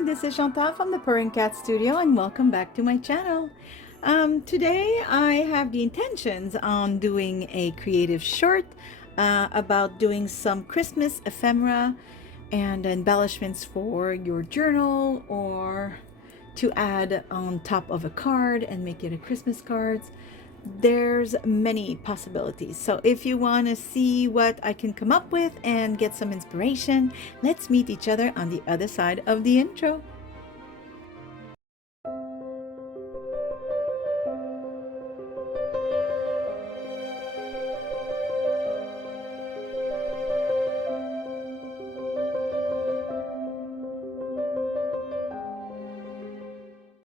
Hi, this is Chantal from the Purring Cat Studio and welcome back to my channel. Today I have the intentions on doing a creative short about doing some Christmas ephemera and embellishments for your journal or to add on top of a card and make it a Christmas card. There's many possibilities. So if you want to see what I can come up with and get some inspiration, let's meet each other on the other side of the intro.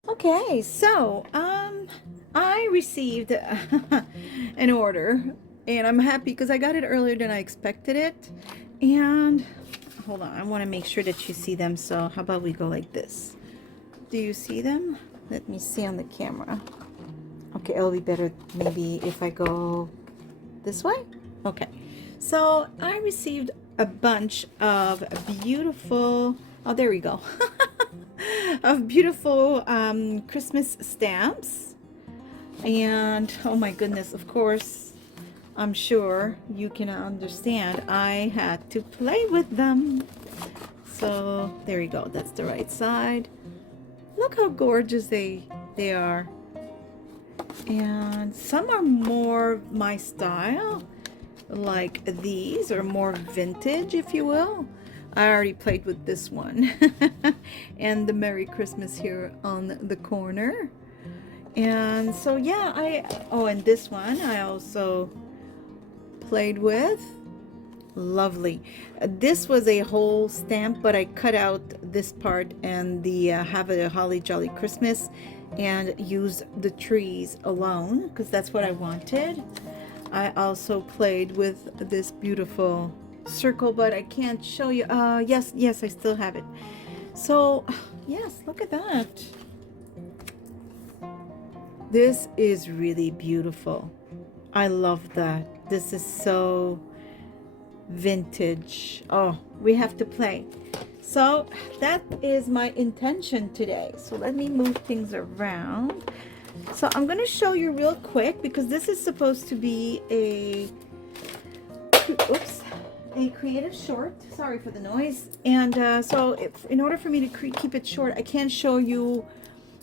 Okay, so I received an order and I'm happy because I got it earlier than I expected it. And hold on, I want to make sure that you see them. So how about we go like this? Do you see them? Let me see on the camera. Okay, it'll be better maybe if I go this way. Okay, so I received a bunch of beautiful, oh there we go, of beautiful Christmas stamps. And oh my goodness, of course, I'm sure you can understand I had to play with them. So there you go, that's the right side. Look how gorgeous they are. And some are more my style, like these are more vintage, if you will. I already played with this one. And the Merry Christmas here on the corner. And so yeah, and this one I also played with. Lovely. This was a whole stamp, but I cut out this part and the have a holly jolly Christmas and used the trees alone because that's what I wanted. I also played with this beautiful circle, but I can't show you. Yes, I still have it. So yes, look at that. This is really beautiful. I love that. This is so vintage. Oh, we have to play. So that is my intention today. So let me move things around. So I'm going to show you real quick because this is supposed to be a creative short. Sorry for the noise. And so in order for me to keep it short, I can't show you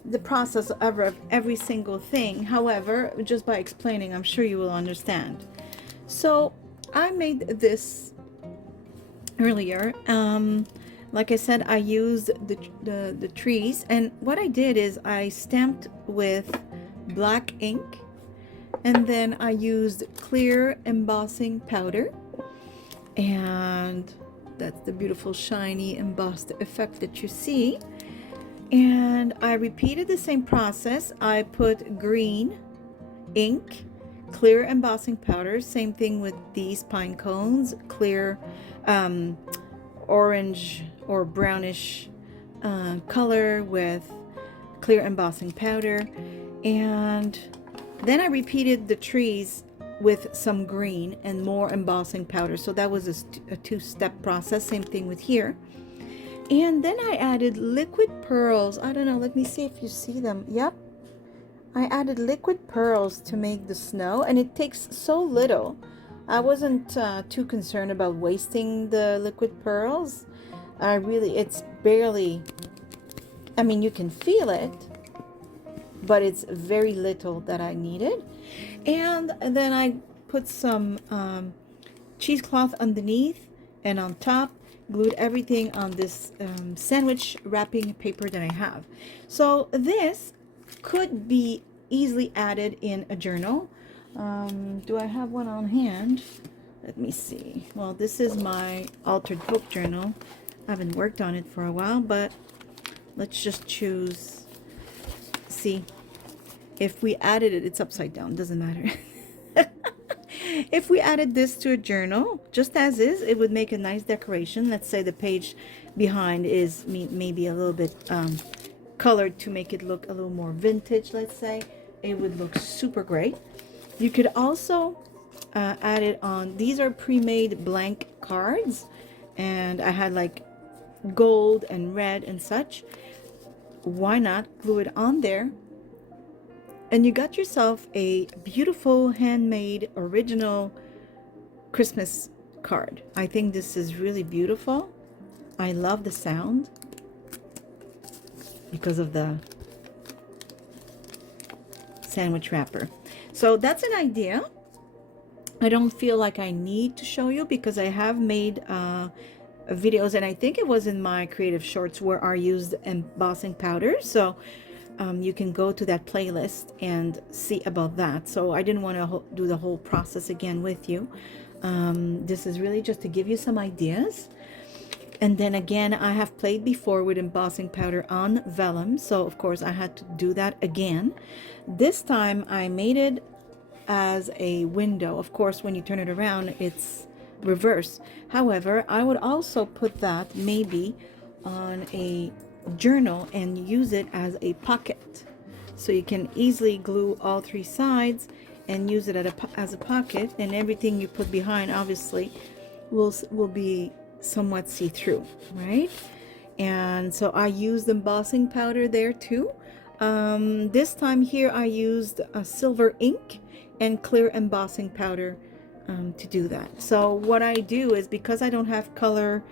the process of every single thing. However, just by explaining, I'm sure you will understand. So I made this earlier. Like I said, I used the trees, and what I did is I stamped with black ink, and then I used clear embossing powder, and that's the beautiful shiny embossed effect that you see. And I repeated the same process. I put green ink, clear embossing powder, same thing with these pine cones, clear orange or brownish color with clear embossing powder. And then I repeated the trees with some green and more embossing powder. So that was a two-step process. Same thing with here. And then I added liquid pearls. I don't know, let me see if you see them. Yep, I added liquid pearls to make the snow, and it takes so little. I wasn't too concerned about wasting the liquid pearls. It's barely, I mean, you can feel it, but it's very little that I needed. And then I put some cheesecloth underneath, and on top glued everything on this sandwich wrapping paper that I have. So this could be easily added in a journal. Do I have one on hand? Let me see. Well, this is my altered hope journal. I haven't worked on it for a while, but let's just choose. See, if we added it, it's upside down, doesn't matter. If we added this to a journal just as is, it would make a nice decoration. Let's say the page behind is maybe a little bit colored to make it look a little more vintage. Let's say it would look super great. You could also add it on. These are pre-made blank cards, and I had like gold and red and such, why not glue it on there? And you got yourself a beautiful handmade original Christmas card. I think this is really beautiful. I love the sound because of the sandwich wrapper. So that's an idea. I don't feel like I need to show you because I have made videos, and I think it was in my creative shorts where I used embossing powder. So you can go to that playlist and see about that. So I didn't want to do the whole process again with you. This is really just to give you some ideas. And then again, I have played before with embossing powder on vellum, so of course I had to do that again. This time I made it as a window. Of course, when you turn it around, it's reverse. However, I would also put that maybe on a journal and use it as a pocket. So you can easily glue all three sides and use it as a pocket, and everything you put behind obviously will be somewhat see-through, right? And so I used embossing powder there too. This time here I used a silver ink and clear embossing powder to do that. So what I do is, because I don't have color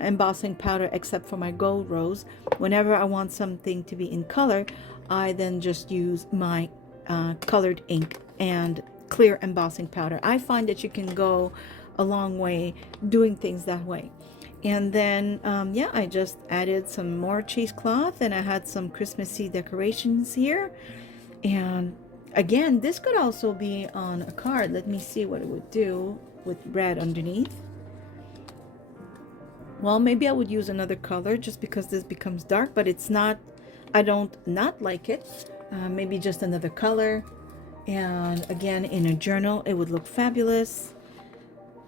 embossing powder except for my gold rose, whenever I want something to be in color, I then just use my colored ink and clear embossing powder. I find that you can go a long way doing things that way. And then yeah, I just added some more cheesecloth, and I had some Christmassy decorations here. And again, this could also be on a card. Let me see what it would do with red underneath. Well, maybe I would use another color just because this becomes dark, but it's not, I don't not like it. Maybe just another color. And again, in a journal, it would look fabulous.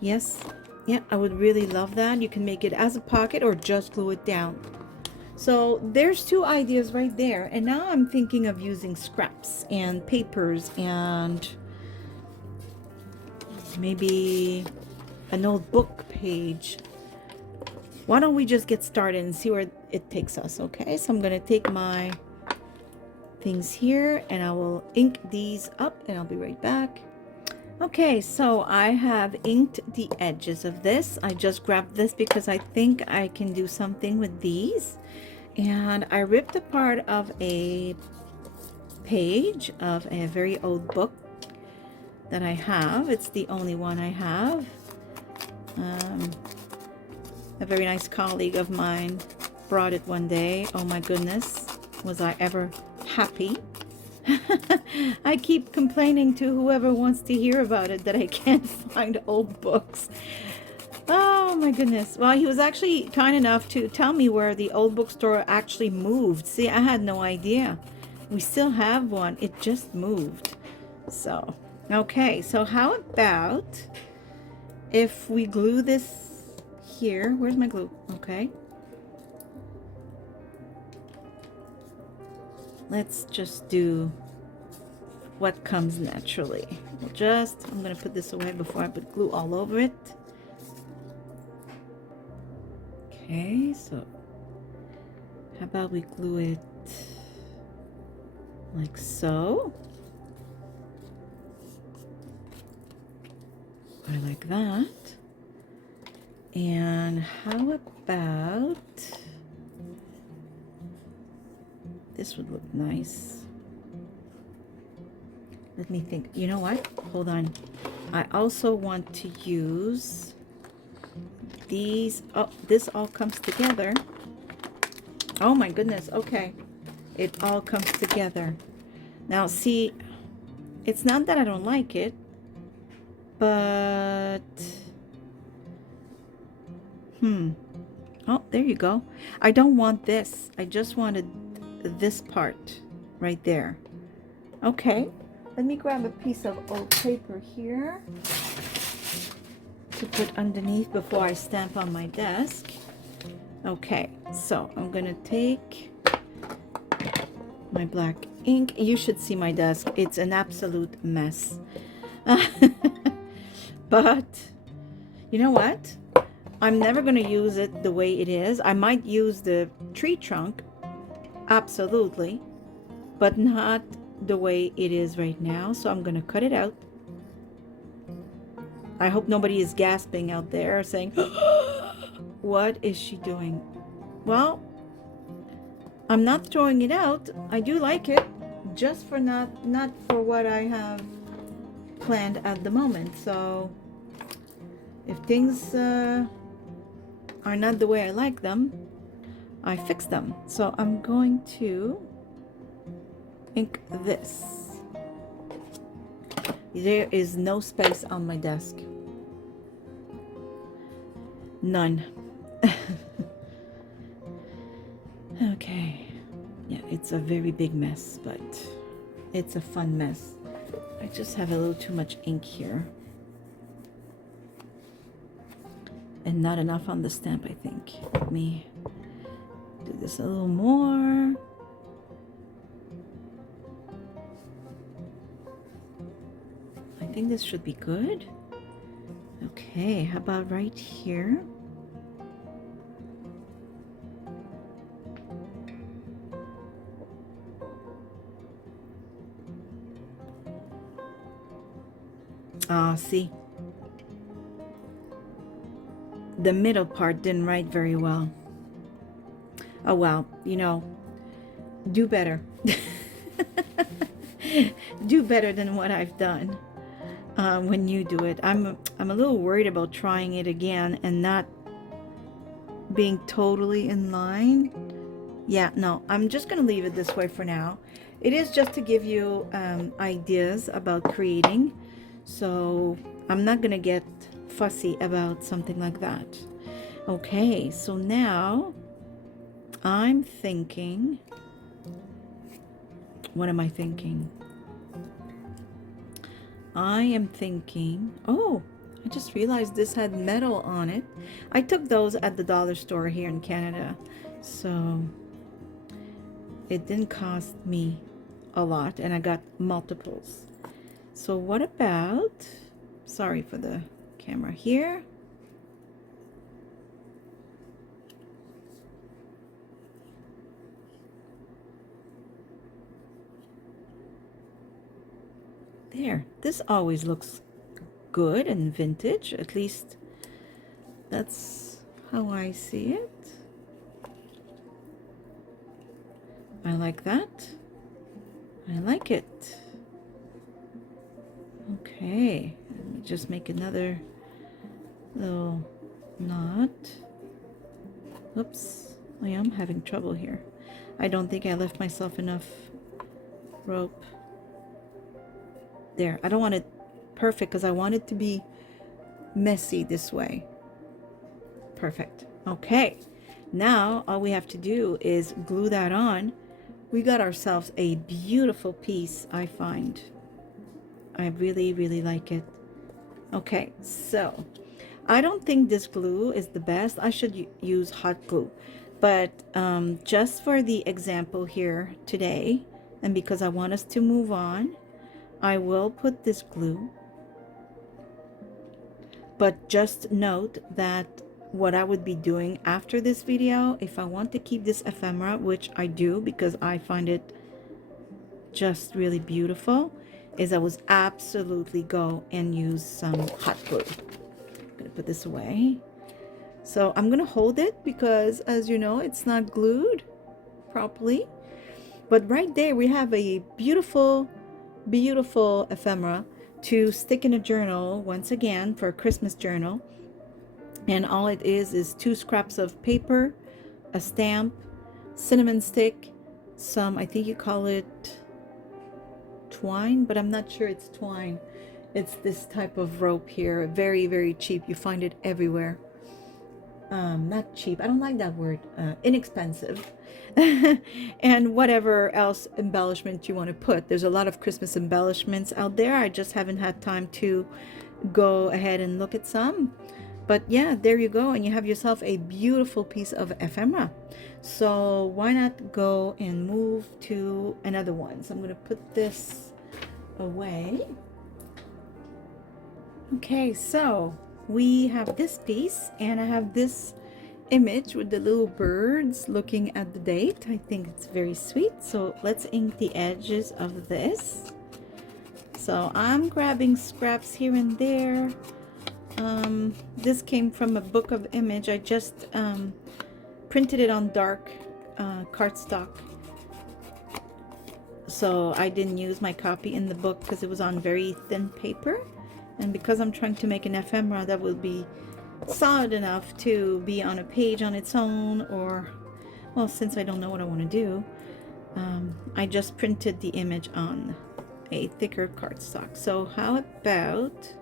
Yes, yeah, I would really love that. You can make it as a pocket or just glue it down. So there's two ideas right there. And now I'm thinking of using scraps and papers and maybe an old book page. Why don't we just get started and see where it takes us, okay? So I'm gonna take my things here and I will ink these up, and I'll be right back. Okay, so I have inked the edges of this. I just grabbed this because I think I can do something with these. And I ripped a part of a page of a very old book that I have. It's the only one I have. A very nice colleague of mine brought it one day. Oh my goodness, was I ever happy. I keep complaining to whoever wants to hear about it that I can't find old books. Oh my goodness. Well, he was actually kind enough to tell me where the old bookstore actually moved. See, I had no idea. We still have one. It just moved. So, okay. So how about if we glue this here? Where's my glue? Okay. Let's just do what comes naturally. I'm going to put this away before I put glue all over it. Okay, so how about we glue it like so? Or like that. And how about this would look nice. Let me think. You know what? Hold on. I also want to use these. Oh, this all comes together. Oh my goodness. Okay. It all comes together. Now, see, it's not that I don't like it, but oh, there you go. I don't want this. I just wanted this part right there. Okay. Let me grab a piece of old paper here to put underneath before I stamp on my desk. Okay, so I'm gonna take my black ink. You should see my desk. It's an absolute mess. But you know what? I'm never going to use it the way it is. I might use the tree trunk, absolutely, but not the way it is right now. So I'm going to cut it out. I hope nobody is gasping out there saying, what is she doing? Well, I'm not throwing it out. I do like it, just for not for what I have planned at the moment. So if things are not the way I like them, I fix them. So I'm going to ink this. There is no space on my desk. None. Okay. Yeah, it's a very big mess, but it's a fun mess. I just have a little too much ink here. And not enough on the stamp, I think. Let me do this a little more. I think this should be good. Okay, how about right here? See, the middle part didn't write very well. Oh well, you know, do better. Do better than what I've done when you do it. I'm a little worried about trying it again and not being totally in line. Yeah, no, I'm just gonna leave it this way for now. It is just to give you ideas about creating, so I'm not gonna get fussy about something like that. Okay, so now I'm thinking, what am I thinking? I am thinking, oh, I just realized this had metal on it. I took those at the dollar store here in Canada, so it didn't cost me a lot, and I got multiples. So what about, sorry for the camera here. There, this always looks good and vintage, at least that's how I see it. I like that. I like it. Okay, let me just make another little knot. Oops, I am having trouble here. I don't think I left myself enough rope. There, I don't want it perfect because I want it to be messy this way. Perfect. Okay, now all we have to do is glue that on. We got ourselves a beautiful piece, I find. I really, really like it. Okay, so I don't think this glue is the best. I should use hot glue. But just for the example here today, and because I want us to move on, I will put this glue. But just note that what I would be doing after this video, if I want to keep this ephemera, which I do because I find it just really beautiful, is I was absolutely go and use some hot glue. I'm gonna put this away. So I'm gonna hold it because, as you know, it's not glued properly. But right there we have a beautiful, beautiful ephemera to stick in a journal, once again, for a Christmas journal. And all it is 2 scraps of paper, a stamp, cinnamon stick, some, I think you call it twine, but I'm not sure it's twine. It's this type of rope here, very, very cheap. You find it everywhere. Not cheap, I don't like that word, inexpensive. And whatever else embellishment you want to put. There's a lot of Christmas embellishments out there. I just haven't had time to go ahead and look at some. But yeah, there you go, and you have yourself a beautiful piece of ephemera. So why not go and move to another one? So I'm going to put this away. Okay, so we have this piece, and I have this image with the little birds looking at the date. I think it's very sweet. So let's ink the edges of this. So I'm grabbing scraps here and there. This came from a book of image. I just printed it on dark cardstock, so I didn't use my copy in the book because it was on very thin paper, and because I'm trying to make an ephemera that will be solid enough to be on a page on its own, or, well, since I don't know what I want to do, I just printed the image on a thicker cardstock. So how about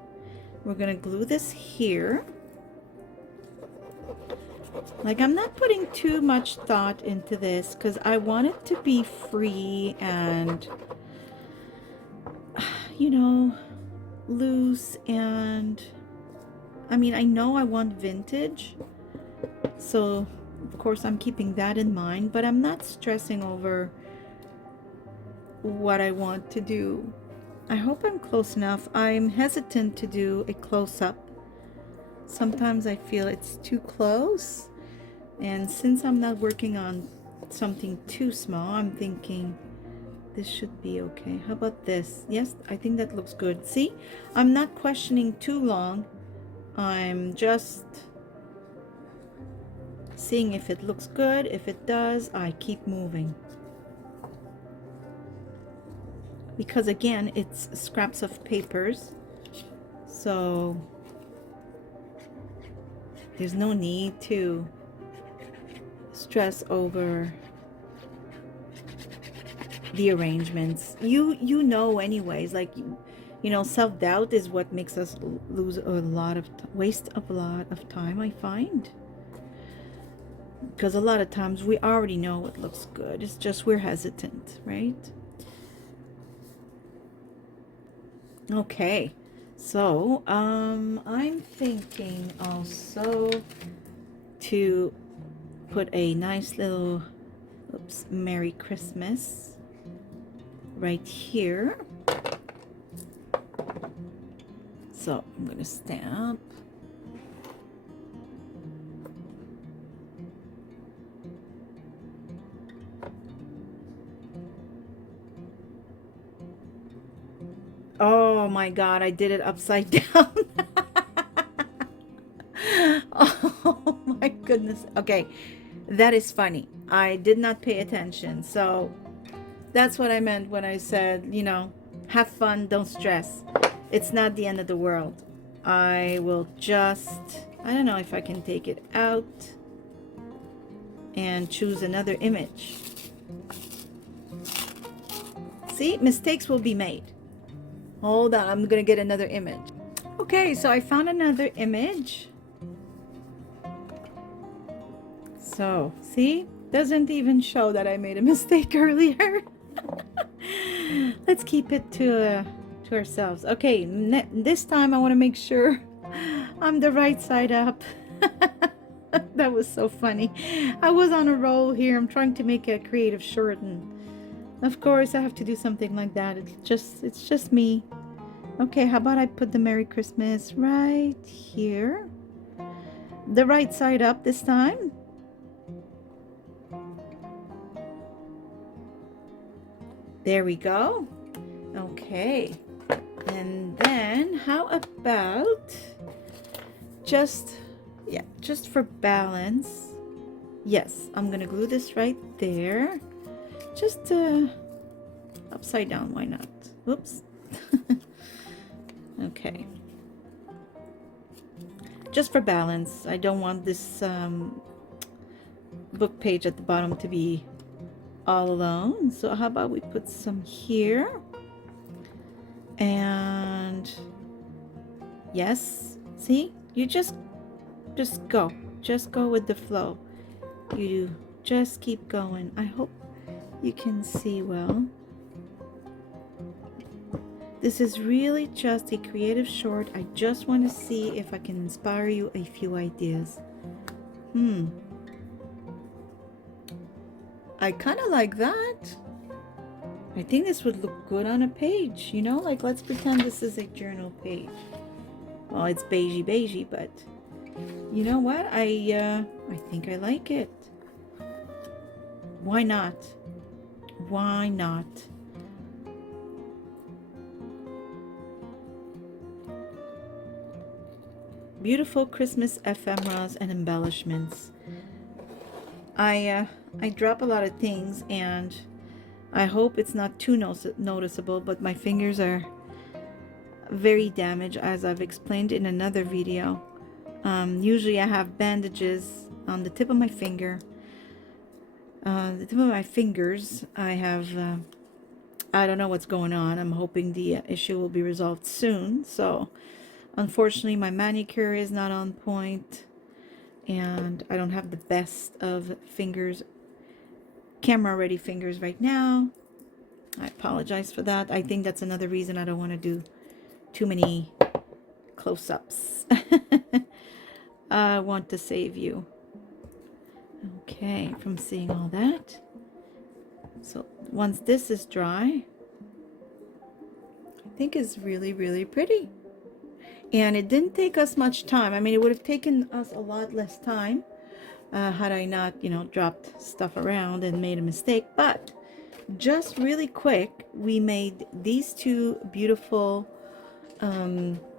we're gonna glue this here. Like, I'm not putting too much thought into this because I want it to be free and, you know, loose. And I mean, I know I want vintage, so of course I'm keeping that in mind, but I'm not stressing over what I want to do. I hope I'm close enough. I'm hesitant to do a close-up. Sometimes I feel it's too close, and since I'm not working on something too small, I'm thinking this should be okay. How about this? Yes, I think that looks good. See, I'm not questioning too long. I'm just seeing if it looks good. If it does, I keep moving. Because again, it's scraps of papers, so there's no need to stress over the arrangements. You know anyways, like, you know, self-doubt is what makes us lose a lot of waste a lot of time, I find, because a lot of times we already know what looks good. It's just we're hesitant, right? Okay, so I'm thinking also to put a nice little, oops, Merry Christmas right here. So I'm gonna stamp. Oh my God, I did it upside down. Oh my goodness. Okay, that is funny. I did not pay attention. So that's what I meant when I said, you know, have fun, don't stress. It's not the end of the world. I will just, I don't know if I can take it out and choose another image. See, mistakes will be made. Hold on, I'm gonna get another image. Okay, so I found another image. So, see? Doesn't even show that I made a mistake earlier. Let's keep it to ourselves. Okay, this time I want to make sure I'm the right side up. That was so funny. I was on a roll here. I'm trying to make a creative short, and of course I have to do something like that. It's just me. Okay, how about I put the Merry Christmas right here? The right side up this time. There we go. Okay. And then how about just for balance. Yes, I'm gonna glue this right there. Just upside down, why not? Whoops. Okay. Just for balance. I don't want this book page at the bottom to be all alone. So how about we put some here? And yes, see, you just go with the flow. You just keep going. I hope you can see well. This is really just a creative short. I just want to see if I can inspire you a few ideas. I kind of like that. I think this would look good on a page, you know, like let's pretend this is a journal page. Well, it's beigey, but you know what? I think I like it. Why not? Why not? Beautiful Christmas ephemeras and embellishments. I drop a lot of things, and I hope it's not too noticeable, but my fingers are very damaged, as I've explained in another video. Usually I have bandages on the tip of my finger. The tip of my fingers, I have, I don't know what's going on. I'm hoping the issue will be resolved soon. So, unfortunately, my manicure is not on point, and I don't have the best of fingers, camera-ready fingers right now. I apologize for that. I think that's another reason I don't want to do too many close-ups. I want to save you. Okay, from seeing all that. So once this is dry, I think it's really, really pretty. And it didn't take us much time. I mean, it would have taken us a lot less time had I not, you know, dropped stuff around and made a mistake. But just really quick, we made these two beautiful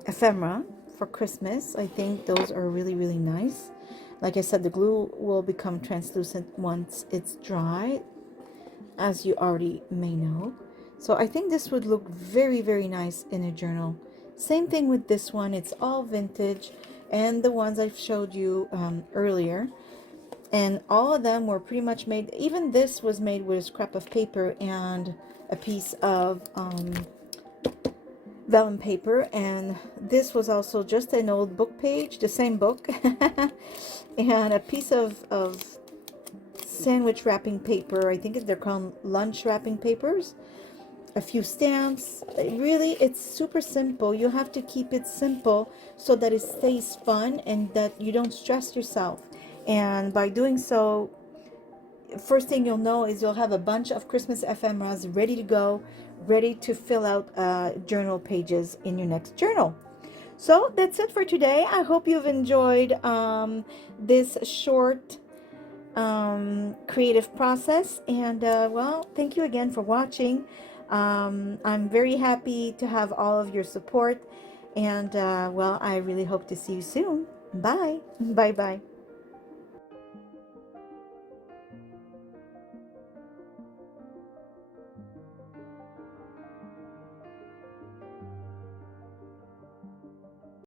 ephemera for Christmas. I think those are really, really nice. Like I said, the glue will become translucent once it's dry, as you already may know. So I think this would look very, very nice in a journal. Same thing with this one. It's all vintage, and the ones I've showed you earlier. And all of them were pretty much made, even this was made with a scrap of paper and a piece of vellum paper, and this was also just an old book page, the same book, and a piece of sandwich wrapping paper. I think they're called lunch wrapping papers. A few stamps. Really, it's super simple. You have to keep it simple so that it stays fun and that you don't stress yourself. And by doing so, first thing you'll know is you'll have a bunch of Christmas ephemeras ready to go, ready to fill out journal pages in your next journal. So that's it for today. I hope you've enjoyed this short creative process, and well, thank you again for watching. I'm very happy to have all of your support, and well, I really hope to see you soon. Bye. Bye bye.